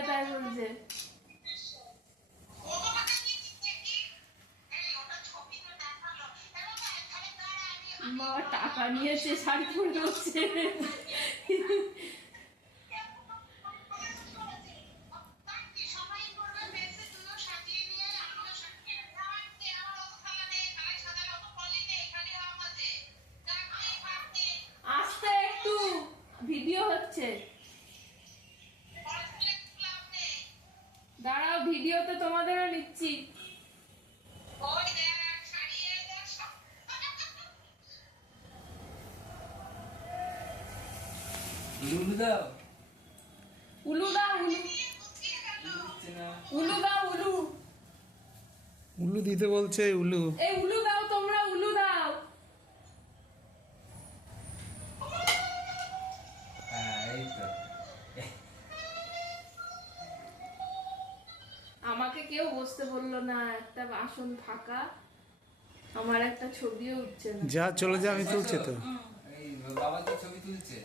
হবে তাই বলছে। মা টাকা নিয়েছে, শাড়ি পরে হচ্ছে। আস্তে একটু, ভিডিও হচ্ছে। দাঁড়াও, ভিডিওতে তোমাদেরও নিচ্ছি। উলু দাও, উলু দাও, উলু উলু দাও, উলু। উলু দিতে বলছে, উলু। এই উলু দাও, তোমরা উলু দাও। হ্যাঁ এই তো। আমাকে কেউ বসতে বললো না, একটা আসন ফাঁকা, আমার একটা ছবিও উঠছে না। যা চলে যা, আমি তুলছি তো। এই বাবা তো ছবি তুলছে।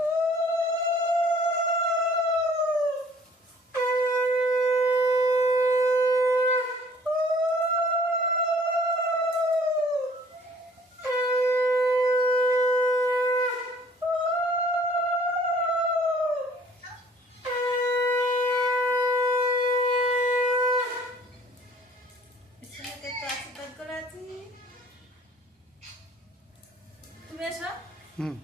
তুমি এসো। হুম।